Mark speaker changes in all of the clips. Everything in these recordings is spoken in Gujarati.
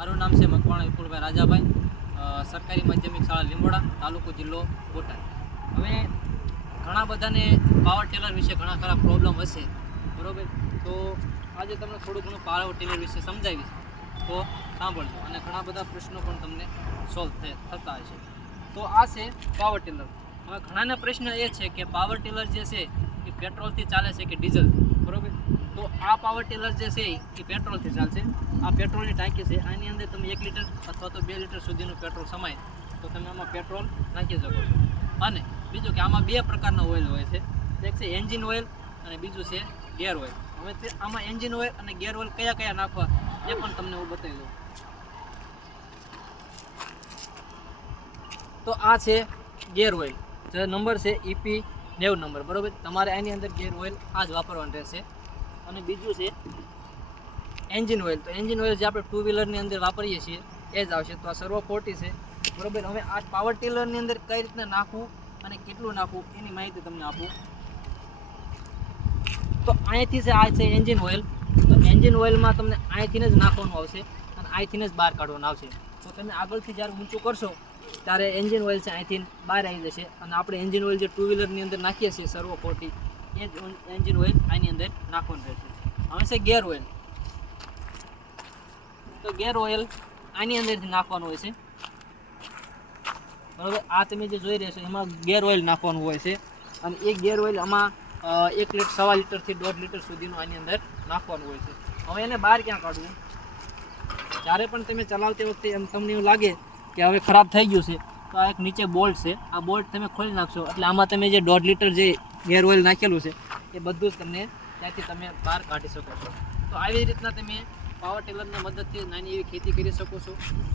Speaker 1: મારું નામ છે મકવાણા વિપુલભાઈ રાજાભાઈ સરકારી માધ્યમિક શાળા લીંબોડા, તાલુકો જિલ્લો બોટાદ. હવે ઘણા બધાને પાવર ટેલર વિશે ઘણા ખરા પ્રોબ્લેમ હશે. બરાબર? તો આજે તમને થોડું ઘણું પાવર ટેલર વિશે સમજાવીશ. તો સાંભળજો. અને ઘણા બધા પ્રશ્નો પણ તમને સોલ્વ થતા હશે. તો આ છે પાવર ટેલર હવે ઘણાના પ્રશ્ન એ છે કે પાવર ટેલર જે છે એ પેટ્રોલથી ચાલે છે કે ડીઝલ? બરોબર? તો આ પાવર ટેલર જે છે એ પેટ્રોલથી ચાલશે. આ પેટ્રોલની ટાંકી છે. આની અંદર તમે એક લીટર અથવા તો બે લીટર સુધીનું પેટ્રોલ સમાય. તો તમે આમાં પેટ્રોલ નાખી શકો છો. અને બીજું કે આમાં બે પ્રકારના ઓઇલ હોય છે. એક છે એન્જિન ઓઇલ અને બીજું છે ગેર ઓઇલ. હવે તે આમાં એન્જિન ઓઇલ અને ગેર ઓઇલ કયા કયા નાખવા એ પણ તમને હું બતાવી દઉં. તો આ છે ગેર ઓઇલ. જે નંબર છે ઈપી નેવું નંબર, બરોબર? તમારે એની અંદર ગેર ઓઇલ આ જ વાપરવાનું રહેશે. અને બીજું છે, એન્જિન ઓઇલ. તો એન્જિન ઓઇલ જે આપણે ટુ વ્હીલરની અંદર વાપરીએ છીએ, એ જ આવશે. તો આ સર્વો ફોર્ટી છે, બરોબર? હવે આ પાવર ટીલરની અંદર કઈ રીતના નાખવું અને કેટલું નાખવું, એની માહિતી તમને આપું. તો અહીંથી છે આ છે એન્જિન ઓઇલ, તો એન્જિન ઓઇલમાં તમને અહીંથી જ નાખવાનું આવશે અને અહીંથી જ બહાર કાઢવાનું આવશે. તો તમે આગળથી જ્યારે ઊંચું કરશો ત્યારે એન્જિન ઓઇલ છે અહીંથી બહાર આવી જશે. અને આપણે એન્જિન ઓઇલ જે ટુ વ્હીલરની અંદર નાખીએ છીએ સર્વો ફોર્ટી એ જ એન્જિન ઓઇલ આની અંદર નાખવાનું રહેશે. હવે છે ગેર ઓઇલ તો ગેર ઓઇલ આની અંદરથી નાખવાનું હોય છે. બરાબર? આ તમે જે જોઈ રહ્યા છો, એમાં ગેર ઓઇલ નાખવાનું હોય છે. અને એ ગેર ઓઇલ આમાં એક લીટર સવા લીટરથી દોઢ લીટર સુધીનું આની અંદર નાખવાનું હોય છે. હવે એને બહાર ક્યાં કાઢવું? જ્યારે પણ તમે ચલાવતી વખતે એમ તમને એવું લાગે કે હવે ખરાબ થઈ ગયું છે. તો આ એક નીચે બોલ્ટ છે. આ બોલ્ટ તમે ખોલી નાખશો. એટલે આમાં તમે જે દોઢ લીટર જે ગેર ઓઇલ નાખેલું છે, એ બધું જ તમને ત્યાંથી તમે બહાર કાઢી શકો છો. તો આવી રીતના તમે પાવર ટેલરના મદદથી નાની એવી ખેતી કરી શકો છો.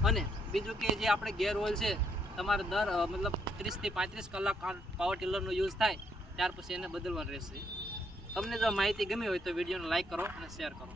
Speaker 1: અને બીજું કે જે આપણે ગેર ઓઇલ છે, તમારે દર મતલબ ત્રીસથી પાંત્રીસ કલાક પાવર ટેલરનો યુઝ થાય, ત્યાર પછી એને બદલવાનું રહેશે. તમને જો માહિતી ગમી હોય તો વિડીયોને લાઇક કરો અને શેર કરો.